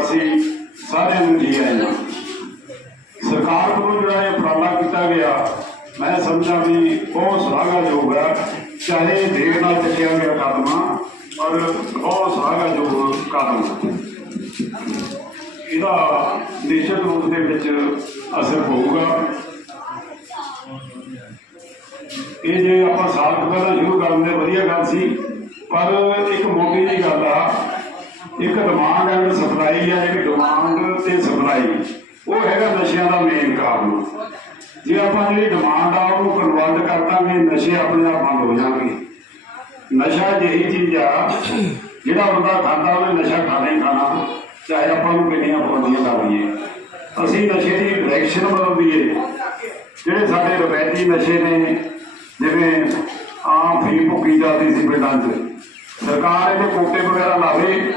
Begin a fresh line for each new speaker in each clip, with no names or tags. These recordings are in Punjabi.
ਵਾਸੀ ਸਾਰਿਆਂ ਨੂੰ। ਜੀ ਆਇਆਂ ਸਰਕਾਰ ਵੱਲੋਂ ਜਿਹੜਾ ਇਹ ਉਪਰਾਲਾ ਕੀਤਾ ਗਿਆ ਮੈਂ ਸਮਝਾਂ ਵੀ ਬਹੁਤ ਸ਼ਲਾਘਾਯੋਗ ਹੈ। ਚਾਹੇ ਦੇਰ ਨਾਲ ਚੱਕਿਆ ਗਿਆ ਕਦਮ ਆ, ਬਹੁਤ ਸ਼ਲਾਘਾਯੋਗ ਕਦਮ। ਇਹਦਾ ਨਿਸ਼ਚਿਤ ਰੂਪ ਦੇ ਵਿੱਚ ਅਸਰ ਹੋਊਗਾ ਇਹ ਜੇ ਆਪਾਂ ਸਾਲ ਪਹਿਲਾਂ ਸ਼ੁਰੂ ਕਰਨ ਦੇ ਵਧੀਆ ਗੱਲ ਸੀ ਪਰ ਇੱਕ ਮੋਟੀ ਜਿਹੀ ਗੱਲ ਆ ਇੱਕ ਡਿਮਾਂਡ ਐਂਡ ਸਪਲਾਈ ਆ ਇੱਕ ਡਿਮਾਂਡ ਤੇ ਸਪਲਾਈ ਉਹ ਹੈਗਾ ਨਸ਼ਿਆਂ ਦਾ ਮੇਨ ਕਾਰਨ। ਜੇ ਆਪਾਂ ਜਿਹੜੀ ਡਿਮਾਂਡ ਆ, ਉਹਨੂੰ ਕਨਵਰਟ ਕਰ ਦਾਂਗੇ ਨਸ਼ੇ ਆਪਣੇ ਆਪ ਬੰਦ ਹੋ ਜਾਣਗੇ। ਨਸ਼ਾ ਜਿਹੀ ਚੀਜ਼ ਆ, ਜਿਹੜਾ ਬੰਦਾ ਖਾਂਦਾ, ਉਹਨੇ ਨਸ਼ਾ ਖਾਣਾ ਹੀ ਖਾਣਾ। ਚਾਹੇ ਆਪਾਂ ਨੂੰ ਕਿੰਨੀਆਂ ਪਾਬੰਦੀਆਂ ਲਾ ਲਈਏ। ਅਸੀਂ ਨਸ਼ੇ ਦੀ ਡਾਇਰੈਕਸ਼ਨ ਬਦਲਦੀਏ। ਜਿਹੜੇ ਸਾਡੇ ਰਵਾਇਤੀ ਨਸ਼ੇ ਨੇ, ਜਿਵੇਂ ਆਮ ਫੀ ਭੁੱਕੀ ਜਾਂਦੀ ਸੀ ਪਿੰਡਾਂ 'ਚ। ਸਰਕਾਰ ਇਹਦੇ ਕੋਟੇ ਵਗੈਰਾ ਲਾਵੇ।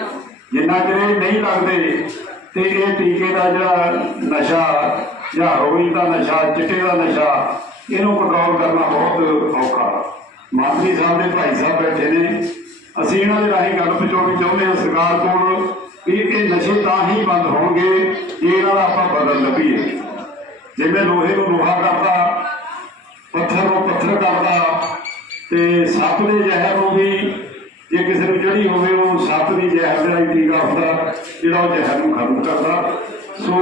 ਜਿੰਨਾ ਚਿਰ ਇਹ ਨਹੀਂ ਲੱਗਦੇ ਤੇ ਇਹ ਟੀਕੇ ਦਾ ਜਿਹੜਾ ਨਸ਼ਾ ਜਾਂ ਹੈਰੋਇਨ ਦਾ ਨਸ਼ਾ, ਚਿੱਟੇ ਦਾ ਨਸ਼ਾ, ਇਹਨੂੰ ਕੰਟਰੋਲ ਕਰਨਾ ਬਹੁਤ ਔਖਾ ਮੰਤਰੀ ਸਾਹਿਬ ਦੇ ਭਾਈ ਸਾਹਿਬ ਬੈਠੇ ਨੇ। ਅਸੀਂ ਇਹਨਾਂ ਦੇ ਰਾਹੀਂ ਗੱਲ ਪਹੁੰਚਾਉਣੀ ਚਾਹੁੰਦੇ ਹਾਂ। ਸਰਕਾਰ ਕੋਲ ਵੀ ਇਹ ਨਸ਼ੇ ਤਾਂ ਹੀ ਬੰਦ ਹੋਣਗੇ ਜੇ ਇਹਨਾਂ ਦਾ ਆਪਾਂ ਬਦਲ ਲੱਭੀਏ। ਜਿਵੇਂ ਲੋਹੇ ਨੂੰ ਲੋਹਾ ਕਰਦਾ ਪੱਥਰ ਨੂੰ ਪੱਥਰ ਕਰਦਾ ਤੇ ਸੱਪ ਦੇ ਜ਼ਹਿਰ ਨੂੰ ਵੀ ਜੇ ਕਿਸੇ ਨੂੰ ਜਿਹੜੀ ਹੋਵੇ, ਉਹ ਸੱਪ ਦੀ ਜ਼ਹਿਰ ਦਾ ਹੀ ਟੀਕਾ ਹੁੰਦਾ, ਜਿਹੜਾ ਉਹ ਜ਼ਹਿਰ ਨੂੰ ਖਤਮ ਕਰਦਾ। ਸੋ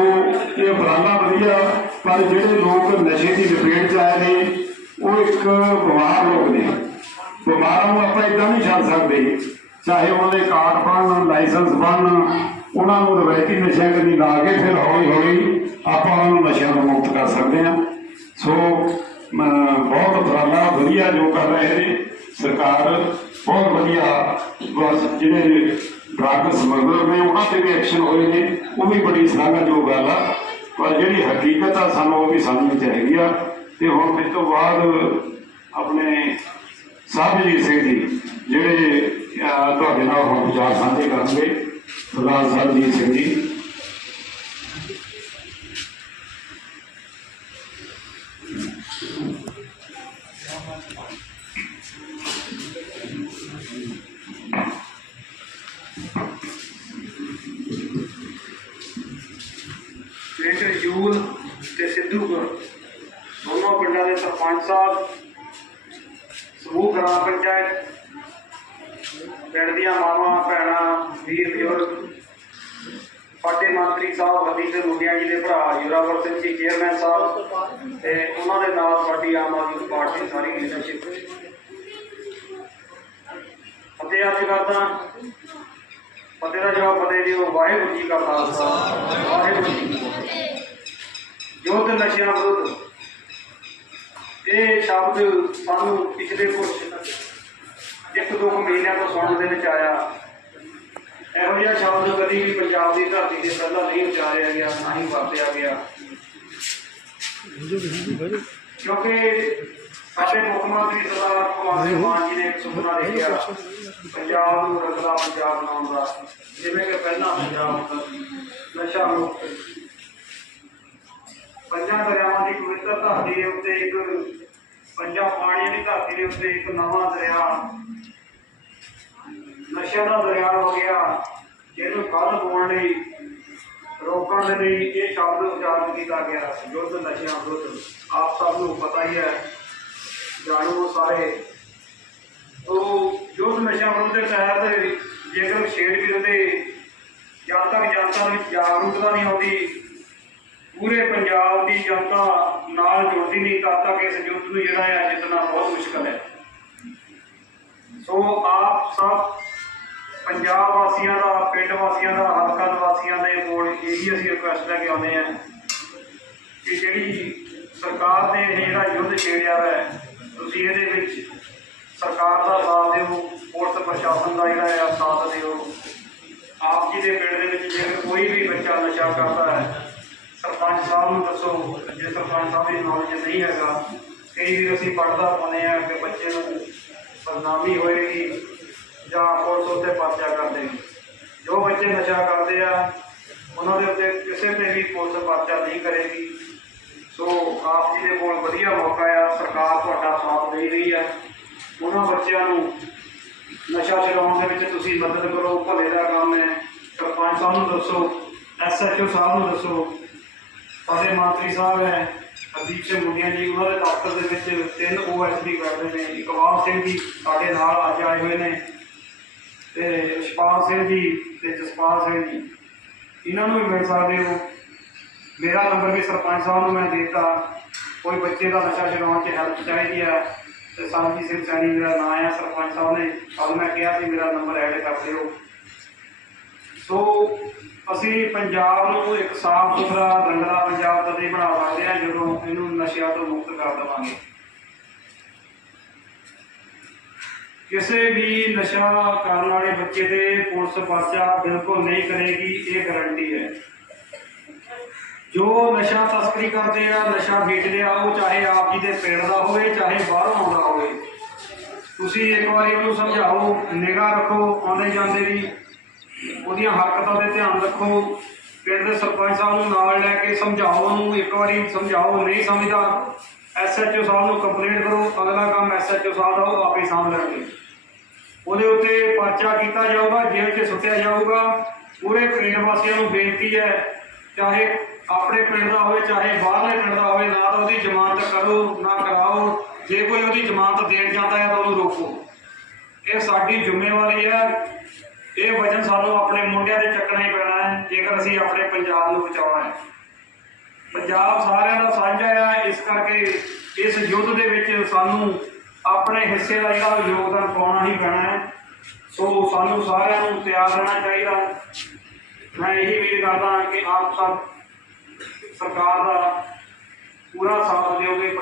ਇਹ ਉਪਰਾਲਾ ਵਧੀਆ, ਪਰ ਜਿਹੜੇ ਲੋਕ ਨਸ਼ੇ ਦੀ ਲਪੇਟ 'ਚ ਆਏ ਨੇ, ਉਹ ਇੱਕ ਬਿਮਾਰ ਲੋਕ ਨੇ। ਬਿਮਾਰਾਂ ਨੂੰ ਆਪਾਂ ਇਦਾਂ ਨਹੀਂ ਛੱਡ ਸਕਦੇ। ਚਾਹੇ ਉਹਨਾਂ ਦੇ ਕਾਰਡ ਬਣਨ, ਲਾਇਸੈਂਸ ਬਣਨ, ਉਹਨਾਂ ਨੂੰ ਰਵਾਇਤੀ ਨਸ਼ਿਆਂ ਕਦੀ ਲਾ ਕੇ ਫਿਰ ਹੌਲੀ ਹੌਲੀ ਆਪਾਂ ਉਹਨਾਂ ਨੂੰ ਨਸ਼ਿਆਂ ਤੋਂ ਮੁਕਤ ਕਰ ਸਕਦੇ ਹਾਂ। ਸੋ ਬਹੁਤ ਉਪਰਾਲਾ ਵਧੀਆ ਜੋ ਕਰ ਰਹੇ ਨੇ। ਸਰਕਾਰ ਬਸ ਜਿਹੜੇ ਡਰੱਗ ਸਮਗਲਰ ਨੇ, ਉਹਨਾਂ ਤੇ ਵੀ ਐਕਸ਼ਨ ਹੋਏ ਨੇ ਉਹ ਵੀ ਬੜੀ ਸ਼ਲਾਘਾਯੋਗ ਗੱਲ ਆ। ਪਰ ਜਿਹੜੀ ਹਕੀਕਤ ਆ, ਸਾਨੂੰ ਉਹ ਵੀ ਸਮਝਣੀ ਚਾਹੀਦੀ ਆ। ਤੇ ਹੁਣ ਇਸ ਤੋਂ ਬਾਅਦ ਆਪਣੇ ਸਾਹਿਬਜੀਤ ਸਿੰਘ ਜੀ, ਜਿਹੜੇ ਤੁਹਾਡੇ ਨਾਲ ਹੁਣ ਵਿਚਾਰ ਸਾਂਝੇ ਕਰਨਗੇ, ਸਰਦਾਰ ਸਾਹਿਬਜੀਤ ਸਿੰਘ ਜੀ।
ਸਿੱਧੂਪੁਰ ਦੋਨੋਂ ਪਿੰਡਾਂ ਦੇ ਸਰਪੰਚ ਸਾਹਿਬ, ਸਮੂਹ ਗ੍ਰਾਮ ਪੰਚਾਇਤ, ਪਿੰਡ ਦੀਆਂ ਮਾਵਾਂ, ਭੈਣਾਂ, ਵੀਰ, ਬਜ਼ੁਰਗ, ਸਾਡੇ ਮੰਤਰੀ ਸਾਹਿਬ ਹਦੀਸ ਮੁੰਡਿਆਂ ਜੀ ਦੇ ਭਰਾ ਯੁਰਾਵਰ ਸਿੰਘ ਜੀ ਚੇਅਰਮੈਨ ਸਾਹਿਬ ਤੇ ਉਹਨਾਂ ਦੇ ਨਾਲ ਸਾਡੀ ਆਮ ਆਦਮੀ ਪਾਰਟੀ ਸਾਰੀ ਲੀਡਰਸ਼ਿਪ ਫਤਿਹ ਅੱਜ ਕਰਦਾ ਫਤਿਹ ਦਾ ਜਵਾਬ ਫਤਿਹ ਦਿਓ, ਵਾਹਿਗੁਰੂ ਜੀ ਕਾ ਖਾਲਸਾ, ਵਾਹਿਗੁਰੂ ਜੀ ਕੀ ਫਤਿਹ। ਯੁੱਧ ਨਸ਼ਿਆਂ ਵਿਰੁੱਧ। ਇਹ ਸ਼ਬਦ ਸਾਨੂੰ ਪਿਛਲੇ ਕੁਝ ਇੱਕ ਦੋ ਮਹੀਨਿਆਂ ਤੋਂ ਸੁਣਨ ਦੇ ਵਿੱਚ ਆਇਆ। ਇਹੋ ਜਿਹਾ ਸ਼ਬਦ ਕਦੀ ਵੀ ਪੰਜਾਬ ਦੀ ਧਰਤੀ ਤੇ ਪਹਿਲਾਂ ਨਹੀਂ ਉਚਾਰਿਆ ਗਿਆ, ਨਾ ਹੀ ਵਰਤਿਆ ਗਿਆ। ਕਿਉਂਕਿ ਸਾਡੇ ਮੁੱਖ ਮੰਤਰੀ ਸਰਦਾਰ ਭਗਵੰਤ ਸਿੰਘ ਮਾਨ ਜੀ ਨੇ ਇੱਕ ਸੁਪਨਾ ਦੇਖਿਆ। ਪੰਜਾਬ ਨੂੰ ਰੰਗਲਾ ਪੰਜਾਬ ਬਣਾਉਣ ਦਾ। ਜਿਵੇਂ ਕਿ ਪਹਿਲਾਂ ਪੰਜਾਬ ਨਸ਼ਾ ਮੁਕਤ ਪੰਜਾਂ ਦਰਿਆਵਾਂ ਦੀ ਪਵਿੱਤਰ ਧਰਤੀ ਦੇ ਉੱਤੇ ਇੱਕ ਪੰਜਾਂ ਪਾਣੀਆਂ ਦੀ ਧਰਤੀ ਦੇ ਉੱਤੇ ਇੱਕ ਨਵਾਂ ਦਰਿਆ। ਨਸ਼ਿਆਂ ਦਾ ਦਰਿਆ ਹੋ ਗਿਆ, ਜਿਹਨੂੰ ਕੱਲ ਹੋਣ ਲਈ, ਰੋਕਣ ਦੇ ਲਈ ਇਹ ਸ਼ਬਦ ਉਚਾਰਨ ਕੀਤਾ ਗਿਆ। ਯੁੱਧ ਨਸ਼ਿਆਂ ਵਿਰੁੱਧ, ਆਪ ਸਭ ਨੂੰ ਪਤਾ ਹੀ ਹੈ। ਜਾਣੋ ਸਾਰੇ, ਉਹ ਯੁੱਧ ਨਸ਼ਿਆਂ ਵਿਰੁੱਧ ਦੇ ਤਹਿਤ ਜੇਕਰ ਛੇੜ ਵਿਰੁੱਧੇ ਜਦ ਤੱਕ ਜਨਤਾ ਦੇ ਵਿੱਚ ਜਾਗਰੂਕਤਾ ਨਹੀਂ ਆਉਂਦੀ ਪੂਰੇ ਪੰਜਾਬ ਦੀ ਜਨਤਾ ਨਾਲ ਜੁੜਦੀ ਨਹੀਂ, ਤਦ ਤੱਕ ਇਸ ਯੁੱਧ ਨੂੰ ਜਿਹੜਾ ਹੈ ਜਿੱਤਣਾ ਬਹੁਤ ਮੁਸ਼ਕਲ ਹੈ। ਸੋ ਆਪ ਸਭ ਪੰਜਾਬ ਵਾਸੀਆਂ ਦਾ, ਪਿੰਡ ਵਾਸੀਆਂ ਦਾ, ਹਲਕਾ ਵਾਸੀਆਂ ਦੇ ਕੋਲ ਇਹੀ ਅਸੀਂ ਰਿਕੁਐਸਟ ਲੈ ਕੇ ਆਉਂਦੇ ਹਾਂ ਕਿ ਜਿਹੜੀ ਸਰਕਾਰ ਨੇ ਜਿਹੜਾ ਯੁੱਧ ਛੇੜਿਆ ਹੈ, ਤੁਸੀਂ ਇਹਦੇ ਵਿੱਚ ਸਰਕਾਰ ਦਾ ਸਾਥ ਦਿਓ, ਪੁਲਿਸ ਪ੍ਰਸ਼ਾਸਨ ਦਾ ਜਿਹੜਾ ਹੈ ਸਾਥ ਦਿਓ। ਆਪ ਜੀ ਦੇ ਪਿੰਡ ਦੇ ਵਿੱਚ ਜੇਕਰ ਕੋਈ ਵੀ ਬੱਚਾ ਨਸ਼ਾ ਕਰਦਾ ਹੈ ਸਰਪੰਚ ਸਾਹਿਬ ਨੂੰ ਦੱਸੋ, ਜੇ ਸਰਪੰਚ ਸਾਹਿਬ ਦੀ ਨੌਲੇਜ ਨਹੀਂ ਹੈਗਾ ਕਈ ਵੀ ਅਸੀਂ ਪੜਦਾ ਪਾਉਂਦੇ ਆ ਕਿ ਬੱਚੇ ਨੂੰ ਬਦਨਾਮੀ ਹੋਏਗੀ ਜਾਂ ਪੁਲਿਸ ਉੱਤੇ ਪਰਚਾ ਕਰਦੇ ਜੋ ਬੱਚੇ ਨਸ਼ਾ ਕਰਦੇ ਆ, ਉਹਨਾਂ ਦੇ ਉੱਤੇ ਕਿਸੇ ਤੇ ਵੀ ਪੁਲਿਸ ਪਰਚਾ ਨਹੀਂ ਕਰੇਗੀ। ਸੋ ਆਪ ਜੀ ਦੇ ਕੋਲ ਵਧੀਆ ਮੌਕਾ ਆ, ਸਰਕਾਰ ਤੁਹਾਡਾ ਸਾਥ ਦੇ ਰਹੀ ਆ। ਉਹਨਾਂ ਬੱਚਿਆਂ ਨੂੰ ਨਸ਼ਾ ਛਡਾਉਣ ਦੇ ਵਿੱਚ ਤੁਸੀਂ ਮਦਦ ਕਰੋ, ਭਲੇ ਦਾ ਕੰਮ ਹੈ। ਸਰਪੰਚ ਸਾਹਿਬ ਨੂੰ ਦੱਸੋ ਐਸਐਚਓ ਸਾਹਿਬ ਨੂੰ ਦੱਸੋ ਸਾਡੇ ਮੰਤਰੀ ਸਾਹਿਬ ਹੈ, ਹਰਦੀਪ ਸਿੰਘ ਮੁੰਡਿਆ ਜੀ, ਉਹਨਾਂ ਦੇ ਦਫ਼ਤਰ ਦੇ ਵਿੱਚ ਤਿੰਨ ਓਐਸਡੀ ਕਰਦੇ ਨੇ ਇਕਬਾਲ ਸਿੰਘ ਜੀ ਸਾਡੇ ਨਾਲ ਅੱਜ ਆਏ ਹੋਏ ਨੇ ਤੇ ਯਸ਼ਪਾਲ ਸਿੰਘ ਜੀ ਤੇ ਜਸਪਾਲ ਸਿੰਘ ਜੀ। ਇਹਨਾਂ ਨੂੰ ਵੀ ਮਿਲ ਸਕਦੇ ਹੋ। ਮੇਰਾ ਨੰਬਰ ਵੀ ਸਰਪੰਚ ਸਾਹਿਬ ਨੂੰ ਮੈਂ ਦੇ ਦਿੱਤਾ। ਕੋਈ ਬੱਚੇ ਦਾ ਨਸ਼ਾ ਛਡਾਉਣ 'ਚ ਹੈਲਪ ਚਾਹੀਦੀ ਹੈ ਤੇ ਸਾਜੀ ਸਿੰਘ ਸੈਣੀ ਮੇਰਾ ਨਾਮ ਹੈ ਸਰਪੰਚ ਸਾਹਿਬ ਨੇ। ਕੱਲ ਮੈਂ ਕਿਹਾ ਸੀ ਮੇਰਾ ਨੰਬਰ ਐਡ ਕਰ ਦਿਓ। ਸੋ ਅਸੀਂ ਪੰਜਾਬ ਨੂੰ ਇੱਕ ਸਾਫ਼ ਸੁਥਰਾ ਰੰਗਲਾ ਪੰਜਾਬ ਤਦੇ ਬਣਾ ਸਕਦੇ ਹਾਂ, ਜਦੋਂ ਇਹਨੂੰ ਨਸ਼ਿਆਂ ਤੋਂ ਮੁਕਤ ਕਰ ਦੇਵਾਂਗੇ। ਕਿਸੇ ਵੀ ਨਸ਼ਾ ਕਰਨ ਵਾਲੇ ਬੱਚੇ ਤੇ ਪੁਲਿਸ ਪਰਚਾ ਬਿਲਕੁਲ ਨਹੀਂ ਕਰੇਗੀ, ਇਹ ਗਾਰੰਟੀ ਹੈ। ਜੋ ਨਸ਼ਾ ਤਸਕਰੀ ਕਰਦੇ ਆ, ਨਸ਼ਾ ਵੇਚਦੇ ਆ, ਉਹ ਚਾਹੇ ਆਪ ਜੀ ਦੇ ਪਿੰਡ ਦਾ ਹੋਵੇ, ਚਾਹੇ ਬਾਹਰੋਂ ਆਉਂਦਾ ਹੋਵੇ। ਤੁਸੀਂ ਇੱਕ ਵਾਰੀ ਉਹਨੂੰ ਸਮਝਾਓ, ਨਿਗਾਹ ਰੱਖੋ, ਆਉਂਦੇ ਜਾਂਦੇ ਦੀ ਉਹਦੀਆਂ ਹਰਕਤਾਂ ਤੇ ਧਿਆਨ ਰੱਖੋ। ਪਿੰਡ ਦੇ ਸਰਪੰਚ ਸਾਹਿਬ ਨੂੰ ਨਾਲ ਲੈ ਕੇ ਸਮਝਾਓ ਉਹਨੂੰ, ਇੱਕ ਵਾਰੀ ਸਮਝਾਓ, ਨਹੀਂ ਸਮਝਦਾ ਐਸਐਚਓ ਸਾਹਿਬ ਨੂੰ ਕੰਪਲੇਂਟ ਕਰੋ, ਅਗਲਾ ਕੰਮ ਐਸਐਚਓ ਸਾਹਿਬ ਦਾ, ਉਹ ਆਪੇ ਸਾਂਭ ਲੈਣਗੇ। ਉਹਦੇ ਉੱਤੇ ਪਰਚਾ ਕੀਤਾ ਜਾਊਗਾ, ਜੇਲ੍ਹ 'ਚ ਸੁੱਟਿਆ ਜਾਊਗਾ। ਪੂਰੇ ਪਿੰਡ ਵਾਸੀਆਂ ਨੂੰ ਬੇਨਤੀ ਹੈ, ਚਾਹੇ ਆਪਣੇ ਪਿੰਡ ਦਾ ਹੋਵੇ, ਚਾਹੇ ਬਾਹਰਲੇ ਪਿੰਡ ਦਾ ਹੋਵੇ, ਨਾ ਤਾਂ ਉਹਦੀ ਜ਼ਮਾਨਤ ਕਰੋ, ਨਾ ਕਰਾਓ। ਜੇ ਕੋਈ ਉਹਦੀ ਜ਼ਮਾਨਤ ਦੇਣ ਜਾਂਦਾ ਹੈ ਤਾਂ ਉਹਨੂੰ ਰੋਕੋ। ਇਹ ਸਾਡੀ ਜ਼ਿੰਮੇਵਾਰੀ ਹੈ। ਇਹ ਵਜਨ ਸਾਨੂੰ ਆਪਣੇ ਮੁੰਡਿਆਂ ਤੇ ਚੱਕਣਾ ਹੀ ਪੈਣਾ ਹੈ, ਜੇਕਰ ਅਸੀਂ ਆਪਣੇ ਪੰਜਾਬ ਨੂੰ ਬਚਾਉਣਾ ਹੈ। ਪੰਜਾਬ ਸਾਰਿਆਂ ਦਾ ਸਾਂਝਾ ਹੈ ਇਸ ਕਰਕੇ ਇਸ ਯੁੱਧ ਦੇ ਵਿੱਚ ਸਾਨੂੰ ਆਪਣੇ ਹਿੱਸੇ ਦਾ ਜਿਹੜਾ ਯੋਗਦਾਨ ਪਾਉਣਾ ਹੀ ਪੈਣਾ ਹੈ। ਸੋ ਸਾਨੂੰ ਸਾਰਿਆਂ ਨੂੰ ਤਿਆਰ ਰਹਿਣਾ ਚਾਹੀਦਾ ਮੈਂ ਇਹੀ ਉਮੀਦ ਕਰਦਾ ਕਿ ਆਪ ਸਭ ਸਰਕਾਰ ਦਾ ਪੂਰਾ ਸਾਥ ਦਿਓਗੇ।